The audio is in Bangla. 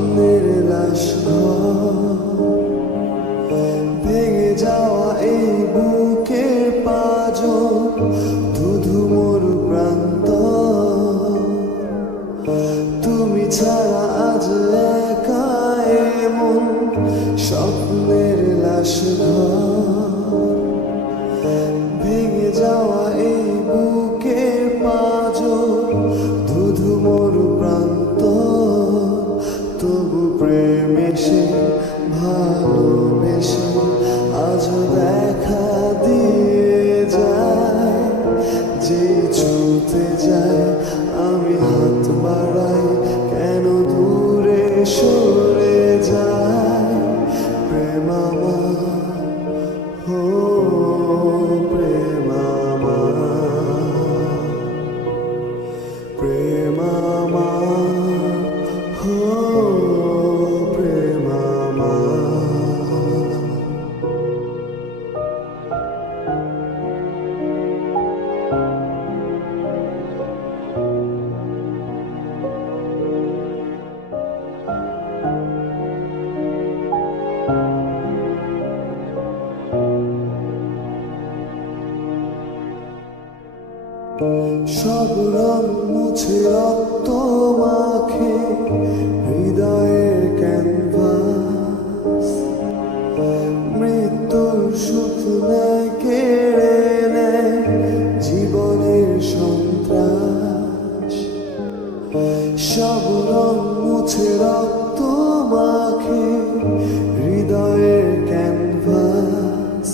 স্বপ্নের লাশ ভেঙে যাওয়া এই বুকের পাঁজর, ধুধু মরু প্রান্ত। তুমি ছাড়া আজ একা এমন স্বপ্নের লাশ ভেঙে যাওয়া এই বুকের পাঁজর, ধুধু মরু প্রান্ত। তবু প্রেম এসে ভালোবেসে আজও দেখা দিয়ে যায়। যে ছুতে যায় আমি হাত বাড়াই, কেন দূরে সরে যায়। প্রেম আমার, ও প্রেম আমার, প্রেম আমার, ও প্রেম আমার। সব রং মুছে রক্ত মাখে হৃদয়ের ক্যানভাস। মৃত্যুর সুখ নেয় কেড়ে নেয় জীবনের সন্ত্রাস। সব রং মুছে রক্ত মাখে হৃদয়ের ক্যানভাস।